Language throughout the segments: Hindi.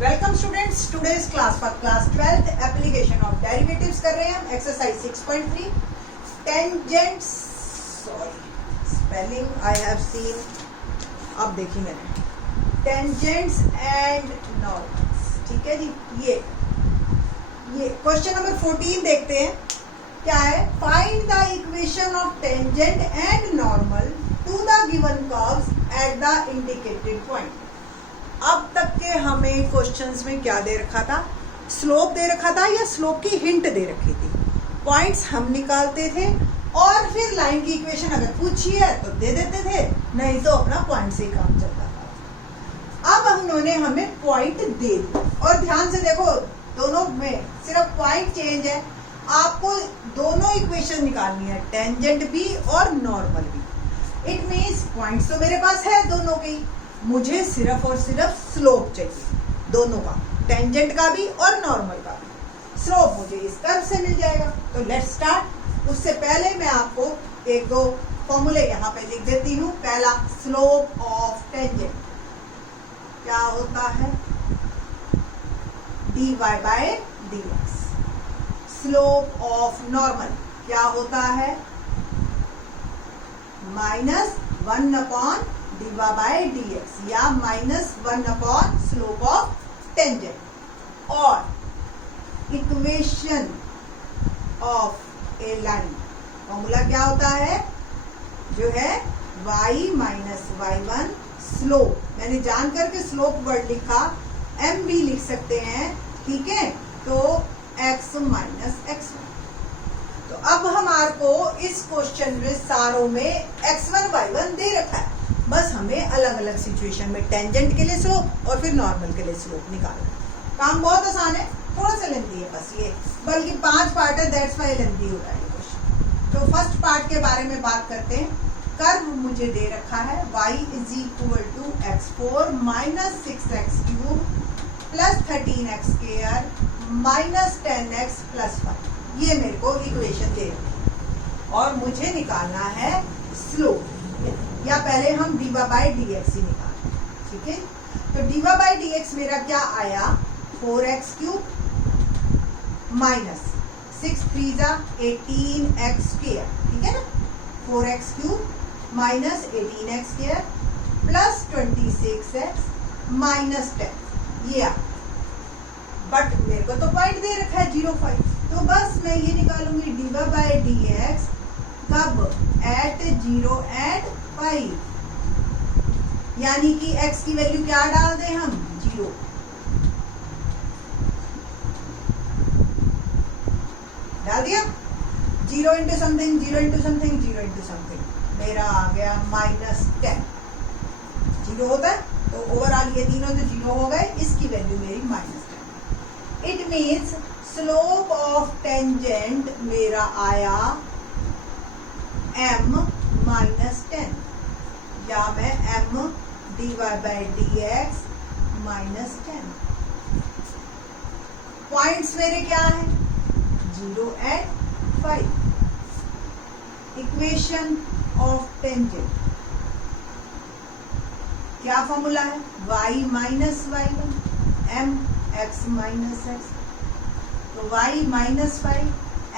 Welcome students, today's class for class 12th application of derivatives कर रहे हैं हम। Exercise 6.3 tangents, sorry spelling I have seen, अब देखेंगे टेंजेंट्स एंड नॉर्मल्स। ठीक है जी, ये क्वेश्चन नंबर 14 देखते हैं क्या है। Find the equation of tangent and normal to the given curves at the indicated point. अब तक के हमें क्वेश्चंस में क्या दे रखा था, स्लोप दे रखा था या स्लोप की हिंट दे रखी थी। पॉइंट्स हम निकालते थे और फिर लाइन की इक्वेशन अगर पूछी है तो दे देते थे, नहीं तो अपना पॉइंट से ही काम चलता था। अब उन्होंने हमें पॉइंट दे दिया और ध्यान से देखो, दोनों में सिर्फ पॉइंट चेंज है। आपको दोनों इक्वेशन निकालनी है, टेंजेंट भी और नॉर्मल भी। इट मीन्स पॉइंट्स तो मेरे पास है दोनों के, मुझे सिर्फ और सिर्फ स्लोप चाहिए दोनों का, टेंजेंट का भी और नॉर्मल का भी। स्लोप मुझे इस कर्व से मिल जाएगा। तो लेट्स स्टार्ट। उससे पहले मैं आपको एक दो फॉर्मूले यहाँ पे लिख देती हूँ। पहला, स्लोप ऑफ टेंजेंट क्या होता है, dy by dx। Slope of normal क्या होता है, -1 dy बाय dx या -1 स्लोप ऑफ टेंजेंट। और equation of a line formula क्या होता है, जो है y माइनस y1 स्लोप। मैंने जान करके स्लोप वर्ड लिखा, m भी लिख सकते हैं, ठीक है। तो x माइनस x1। तो अब हमारे को इस क्वेश्चन में सारों में x1 y1 दे रखा है, बस हमें अलग अलग सिचुएशन में टेंजेंट के लिए स्लोप और फिर नॉर्मल के लिए स्लोप निकालना। काम बहुत आसान है, थोड़ा सा लेंथी है बस ये, बल्कि 5 पार्ट है, दैट्स व्हाई लेंथी हो रहा है ये क्वेश्चन। तो फर्स्ट पार्ट के बारे में बात करते हैं। कर्व मुझे दे रखा है y is equal to x4 minus 6x³ plus 13x square minus 10x plus 5। ये मेरे को इक्वेशन दे रही है और मुझे निकालना है स्लोप, या पहले हम dy बाय dx ही निकालें, ठीक है। तो dy बाय dx मेरा क्या आया, 4x³ माइनस 6 3 18x स्क्वायर, ठीक है ना। 4x³ minus 18x square plus 26x minus 10, ये आ। बट मेरे को तो पॉइंट दे रखा है 0.5, तो बस मैं ये निकालूंगी dy बाय dx कब, एट 0 एंड 5, यानी कि x की वैल्यू क्या डाल दें हम, 0। डाल दिया, 0 into something 0 into something 0 into something, मेरा आ गया -10। 0 होता है तो ओवरऑल ये तीनों तो 0 हो गए, इसकी वैल्यू मेरी -10। It means slope of tangent मेरा आया m माइनस 10, या मैं m dy by dx minus 10। Points मेरे क्या है, 0 एंड 5। इक्वेशन ऑफ टेंजेंट क्या फॉर्मूला है, y minus y1 m x minus x। तो y माइनस 5,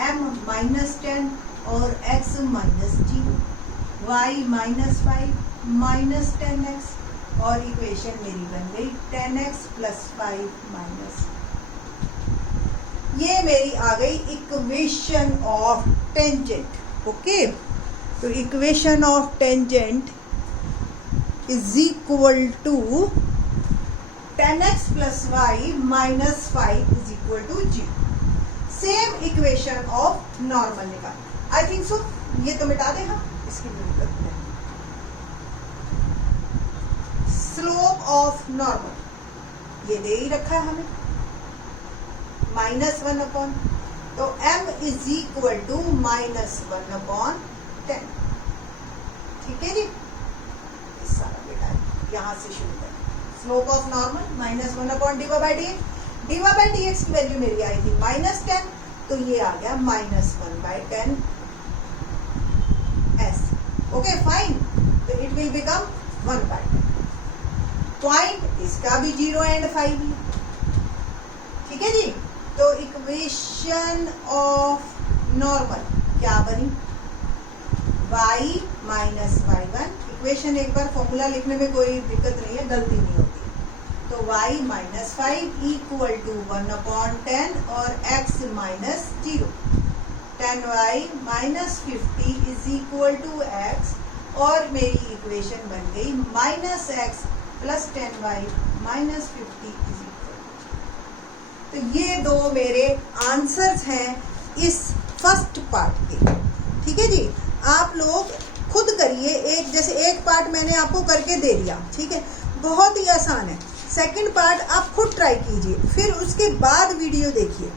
m माइनस 10 और x minus 0, y minus 5 minus 10x और इक्वेशन मेरी बन गई 10x प्लस 5 माइनस। ये मेरी आ गई इक्वेशन ऑफ टेंजेंट। ओके, तो equation of tangent is equal to 10x plus y minus 5 is equal to 0। Same equation of normal निकाल, आई थिंक सो ये तो मिटा देगा, इसकी जरूरत नहीं। स्लोप ऑफ नॉर्मल ये दे ही रखा है हमें, -1 तो m इज इक्वल टू -1/10, ठीक है जी। इस सारा बेटा यहां से शुरू करें। Slope of normal -1 dy by dx, dy by dx की वैल्यू मेरी आई थी -10, तो ये आ गया -1/10 s। ओके फाइन, तो इट विल बिकम 1/10। पॉइंट इसका भी 0 एंड 5 है, ठीक है जी। तो इक्वेशन ऑफ नॉर्मल क्या बनी, y माइनस y1। इक्वेशन एक बार फॉर्मूला लिखने में कोई दिक्कत नहीं है, गलती नहीं होती। तो y माइनस 5 इक्वल टू 1/10 और x minus 0। 10y minus 50 is equal to x, और मेरी इक्वेशन बन गई minus x plus 10y minus 50 is equal. तो ये दो मेरे आंसर्स हैं इस फर्स्ट पार्ट के। ठीक है जी, आप लोग खुद करिए। एक जैसे एक पार्ट मैंने आपको करके दे दिया, ठीक है, बहुत ही आसान है। सेकंड पार्ट आप खुद ट्राई कीजिए, फिर उसके बाद वीडियो देखिए,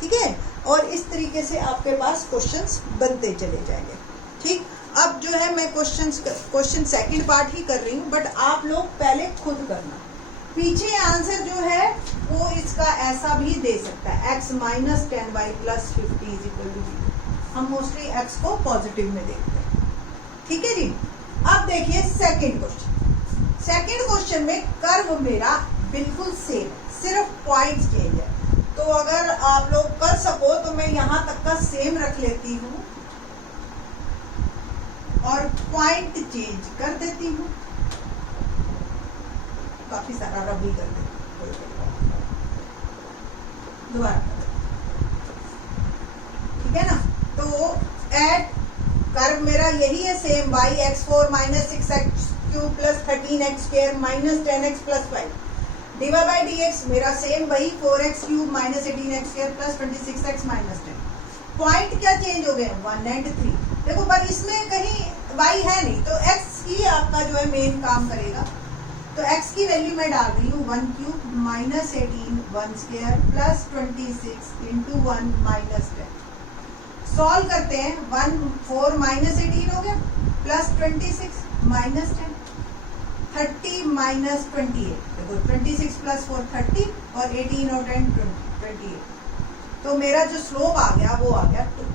ठीक है। और इस तरीके से आपके पास क्वेश्चंस बनते चले जाएंगे। ठीक, अब जो है मैं क्वेश्चन सेकंड पार्ट ही कर रही हूँ, बट आप लोग पहले खुद करना। पीछे आंसर जो है वो इसका ऐसा भी दे सकता है, x minus 10y plus 50 is equal to 0। हम मोस्टली x को पॉजिटिव में देखते हैं। ठीक है जी। अब देखिए सेकंड क्वेश्चन। सेकंड क्वेश्चन में कर्व मेरा बिल्कुल सेम, सिर्फ पॉइंट्स चेंज है। तो अगर आप लोग कर सको तो मैं यहां तक का सेम रख लेती हूं और पॉइंट चेंज कर देती हूं। काफी सारा रब भी कर देती हूं, दोबारा, ठीक है ना। तो एट कर्व मेरा यही है same, y x4 minus 6x cube plus 13x square minus 10x plus 5 divide by dx मेरा सेम वही 4x cube minus 18x square plus 26x minus 10। Point क्या चेंज हो गए, 1 and 3। देखो पर इसमें कहीं y है नहीं, तो x ही आपका जो है मेन काम करेगा। तो x की वैल्यू मैं डाल रही हूँ 1 cube minus 18 1 square plus 26 into 1 minus 10। Solve करते हैं, 1 4 माइनस 18 हो गया प्लस 26 माइनस 10 30 माइनस 28। देखो 26 प्लस 4 30 और 18 और 10 28। तो मेरा जो स्लोप आ गया वो आ गया 2।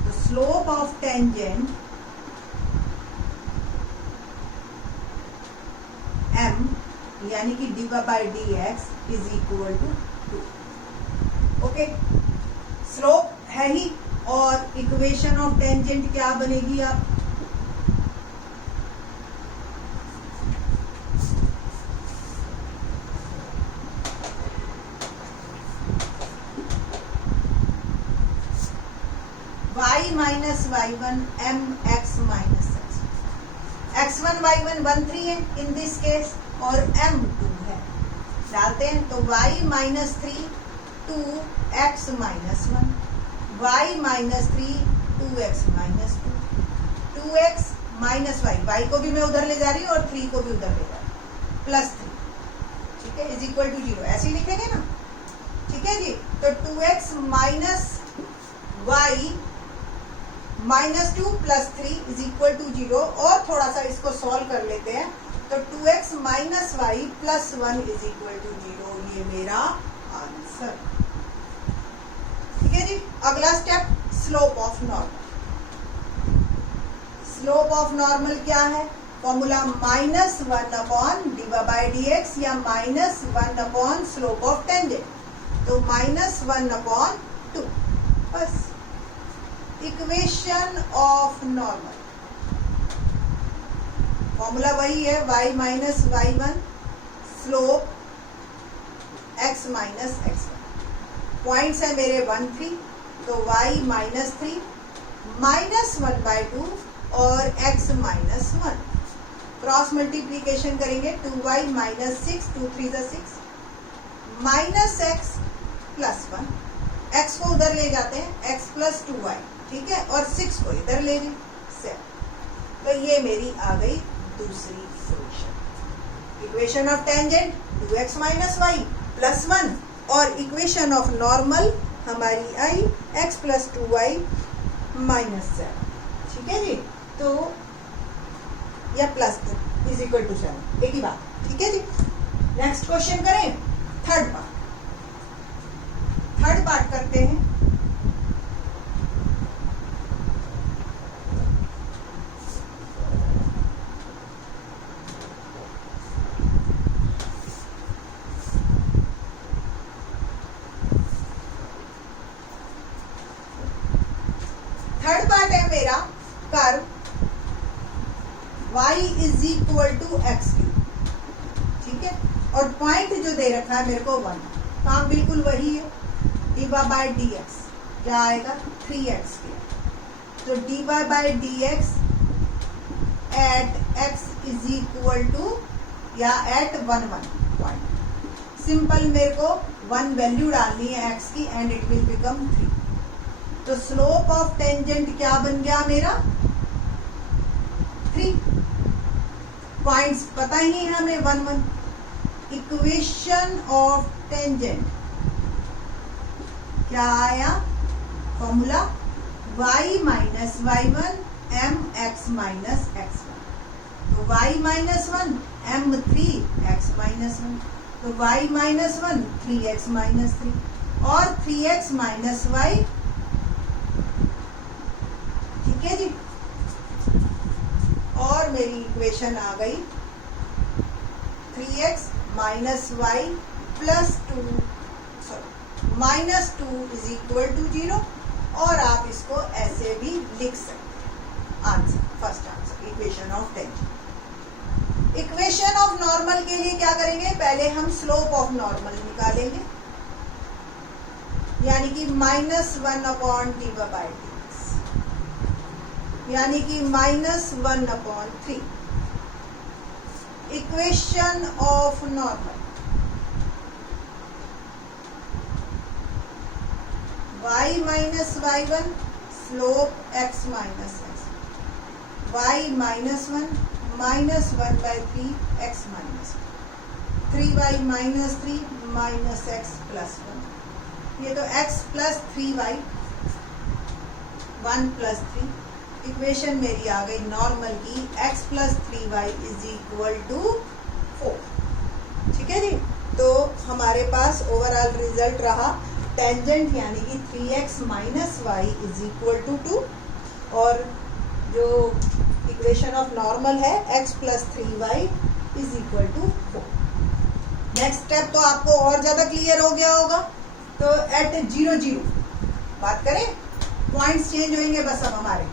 तो स्लोप ऑफ टेंजेंट m यानी कि dy by dx is equal to 2। Okay, slope है ही, और इक्वेशन ऑफ टेंजेंट क्या बनेगी आप, y minus y1 m x minus x1 y1 1 3 है इन दिस केस, और m 2 है। डालते हैं तो y minus 3 2 x minus 1, y minus 3 2x minus 2, 2x minus y को भी मैं उधर ले जा रही हूँ और 3 को भी उधर ले जा रही हूँ, प्लस 3, ठीक है, इज इक्वल टू 0। ऐसे ही लिखेंगे ना, ठीक है जी। तो 2x minus y minus 2 plus 3 is equal to 0। और थोड़ा सा इसको सॉल्व कर लेते हैं, तो 2x minus y plus 1 is equal to 0। ये मेरा आंसर, ठीक है जी। अगला step, slope of normal. Slope of normal क्या है, formula minus 1 upon dy by dx या minus 1 upon slope of tangent. तो माइनस 1 अपॉन 2, बस। इक्वेशन ऑफ नॉर्मल फॉर्मूला वही है, y minus y1 slope x minus x1। Points है मेरे 1 3, तो y माइनस 3 माइनस 1/2 और x माइनस 1। क्रॉस मल्टीप्लीकेशन करेंगे, 2y minus 6 2 3 6 minus x plus 1। x को उधर ले जाते हैं, x प्लस 2y, ठीक है, और 6 को इधर ले लें, 7। तो ये मेरी आ गई दूसरी solution. Equation of tangent 2x minus y plus 1, और इक्वेशन ऑफ नॉर्मल हमारी आई x प्लस 2y माइनस 7, ठीक है जी। तो या प्लस 2 इज इक्वल टू 7, एक ही बात, ठीक है जी। नेक्स्ट क्वेश्चन करें, थर्ड पार्ट करते हैं। और पॉइंट जो दे रखा है मेरे को 1, काम बिल्कुल वही है। D y by d x क्या आएगा 3x तो d y by d x at x is equal to या एट 1 पॉइंट। सिंपल मेरे को 1 वैल्यू डालनी है x की एंड इट विल बिकम 3। तो स्लोप ऑफ टेंजेंट क्या बन गया मेरा 3। पॉइंट्स पता ही है हमें 1 1। इक्वेशन ऑफ टेंजेंट क्या आया formula y minus y1 mx minus x1। तो y minus 1 m3 x minus 1 तो y माइनस 1 3x माइनस 3 और 3x माइनस y। ठीक है जी। और मेरी इक्वेशन आ गई 3x minus y plus 2 -2 is equal to 0 और आप इसको ऐसे भी लिख सकते। Answer first answer equation of tangent. Equation of normal के लिए क्या करेंगे पहले हम स्लोप ऑफ नॉर्मल निकालेंगे यानी कि -1 अपॉन डी बाई डी यानी कि -1/3। Equation of normal y minus y1 slope x minus x y minus 1 -1/3 x minus 3y minus 3 minus x plus 1। ये तो x plus 3y 1 plus 3। Equation मेरी आ गई नॉर्मल की x plus 3y is equal to 4। ठीक है जी। तो हमारे पास ओवरऑल रिजल्ट रहा टेंजेंट यानी कि 3x minus y is equal to 2 और जो इक्वेशन ऑफ नॉर्मल है x plus 3y is equal to 4। Next step तो आपको और ज्यादा क्लियर हो गया होगा। तो एट 0 0 बात करें पॉइंट्स चेंज होंगे बस अब हमारे।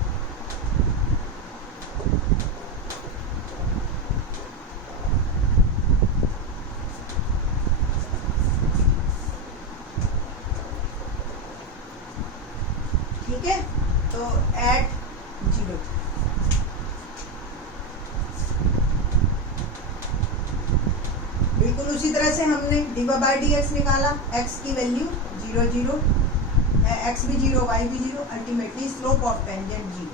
ठीक है तो एट 0 बिल्कुल उसी तरह से हमने डी बाई डी एक्स निकाला। x की वैल्यू 0 0 x भी 0 y भी 0 अल्टीमेटली स्लोप ऑफ टेंजेंट 0।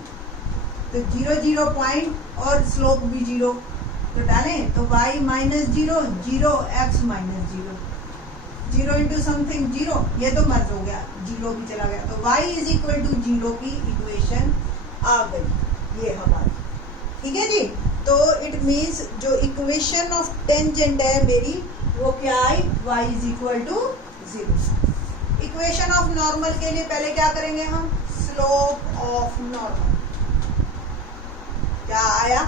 तो 0 0 पॉइंट और स्लोप भी 0 तो डालें तो y minus 0 0 x minus 0 0 into something 0 ये तो मर्ज हो गया 0 भी चला गया। तो y इज इक्वल टू 0 की इक्वेशन आ गई ये हमारी। ठीक है जी। तो इट मीन्स जो इक्वेशन ऑफ टेंजेंट है मेरी वो क्या आई y is equal to 0। Equation of normal के लिए पहले क्या करेंगे हम स्लोप ऑफ नॉर्मल क्या आया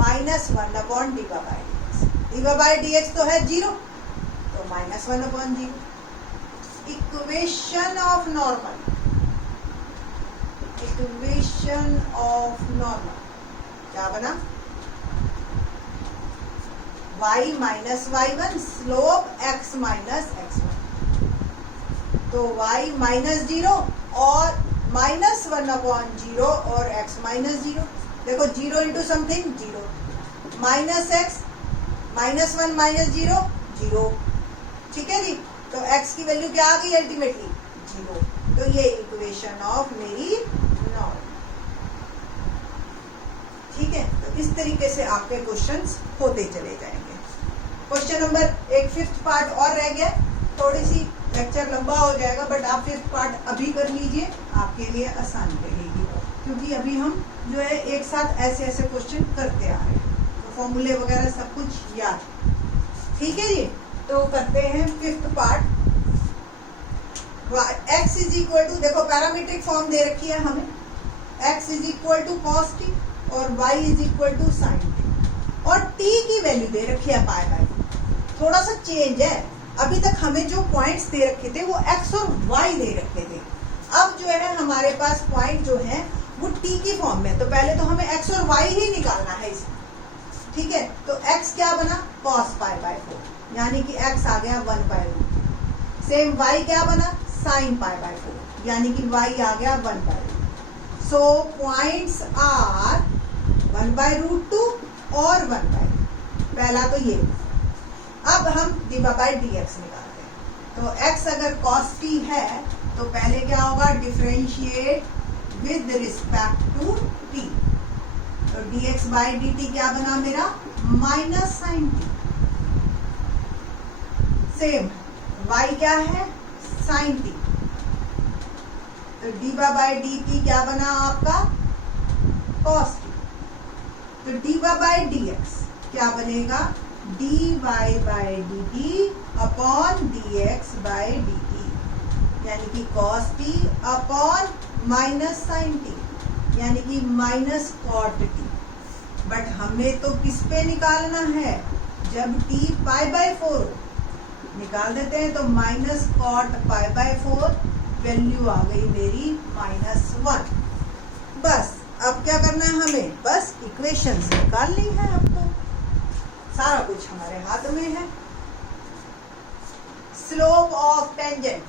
-1 upon D by d x. D by d x तो है 0 तो -1 upon 0। Equation of normal equation of normal क्या बना y minus y1 slope x minus x1। तो y माइनस 0 और -1 अपॉन 0 और x माइनस 0। देखो 0 into something 0 minus x -1 minus 0 0। ठीक है जी। तो x की वैल्यू क्या आ गई अल्टीमेटली 0। तो ये इक्वेशन ऑफ मेरी नॉर्मल। ठीक है। तो इस तरीके से आपके क्वेश्चंस होते चले जाएंगे। क्वेश्चन नंबर एक 5th पार्ट और रह गया। थोड़ी सी लेक्चर लंबा हो जाएगा बट आप 5th पार्ट अभी कर लीजिए आपके लिए आसान रहेगी क्योंकि अभी हम जो है एक साथ ऐसे ऐसे क्वेश्चन करते आ रहे हैं तो फॉर्मूले वगैरह सब कुछ याद। ठीक है जी। तो करते हैं 5th part. x is equal to देखो पैरामीट्रिक फॉर्म दे रखी है हमें x is equal to cos t और y is equal to sine t और t की वैल्यू दे रखी है पाई बाई। थोड़ा सा चेंज है अभी तक हमें जो पॉइंट्स दे रखे थे वो x और y दे रखे थे। अब जो है हमारे पास पॉइंट जो है वो t की फॉर्म में। तो पहले तो हमें x और y ही निकालना है इसमें। ठीक है, तो x क्या बना, cos पाई बाय 4, यानी कि x आ गया 1/√2। सेम y क्या बना, sin पाई बाय 4, यानी कि y आ गया 1/√2। सो पॉइंट्स आर 1/√2 और 1/√2। पहला तो ये। अब हम dy बाय dx निकालते हैं। तो x अगर cos t है तो पहले क्या होगा, differentiate with respect to t। तो dx बाय dt क्या बना मेरा, minus sine t। Same y क्या है, साइन t। तो dy बाय dt क्या बना आपका, cos t। तो dy बाय dx क्या बनेगा, dy by dt upon dx by dt, यानी कि cos t upon minus sine t, यानी कि माइनस कॉट t। बट हमें तो किस पे निकालना है, जब t पाई बाय 4 निकाल देते हैं। तो minus cot pi by 4, value आ गई मेरी -1। बस अब क्या करना है हमें, बस इक्वेशंस निकालनी है। अब तो सारा कुछ हमारे हाथ में है। Slope of tangent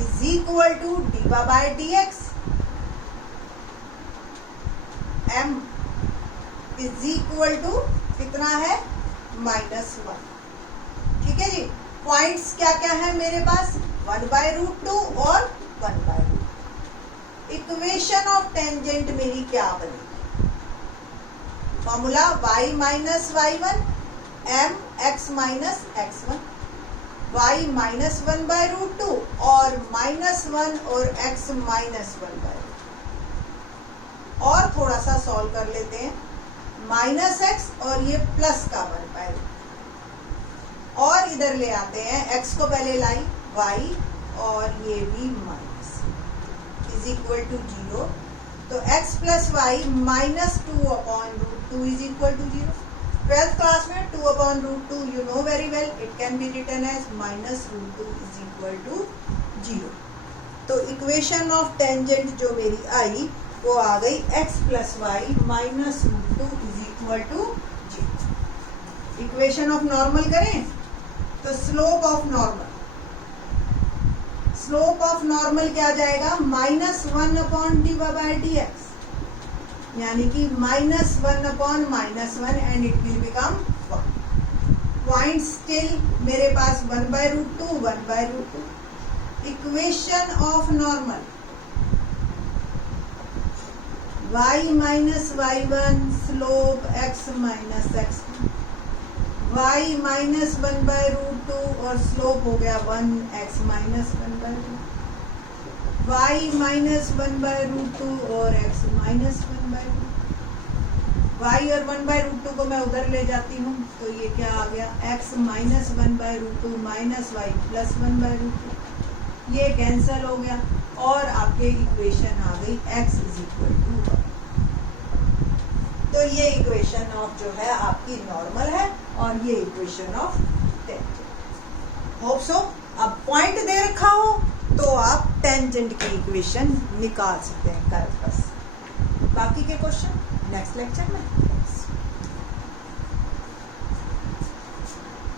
is equal to dy by dx, m is equal to कितना है, -1। ठीक है जी। पॉइंट्स क्या क्या है मेरे पास, 1/√2 और 1/√2। इक्वेशन ऑफ टेंजेंट मेरी क्या बनेगी, formula y minus y1 m x minus x1, y minus 1/√2 और -1 और x माइनस 1/√2। और थोड़ा सा सॉल्व कर लेते हैं, -x और ये प्लस का 1/√2, और इधर ले आते हैं, x को पहले लाई y और ये भी माइनस इज इक्वल टू 0। तो x plus y -2/√2 is equal to 0। 12th class में 2/√2 you know very well, it can be written as -√2 is equal to 0। तो इक्वेशन ऑफ टेंजेंट जो मेरी आई वो आ गई x plus y -√2 is equal to 0। Equation of normal करें तो slope of normal, slope of normal क्या जाएगा, -1 अपॉन dy बाय dx, यानी कि -1 upon -1 and it will become 1। Point still मेरे पास 1/√2 1/√2। Equation of normal y minus y1 slope x minus x1, y minus 1/√2 और स्लोप हो गया 1 x माइनस 1/2, y माइनस 1/√2 और x माइनस 1/2। y और 1/√2 को मैं उधर ले जाती हूँ, तो ये क्या आ गया, x minus 1/√2 minus y plus 1/√2, ये कैंसल हो गया और आपके इक्वेशन आ गई x इज इक्वल टू 1। तो ये इक्वेशन ऑफ जो है आपकी नॉर्मल है और ये equation of tangent. Hope so अब पॉइंट दे रखा हो तो आप टेंजेंट की इक्वेशन निकाल सकते हैं कर बस। बाकी के क्वेश्चन नेक्स्ट लेक्चर में।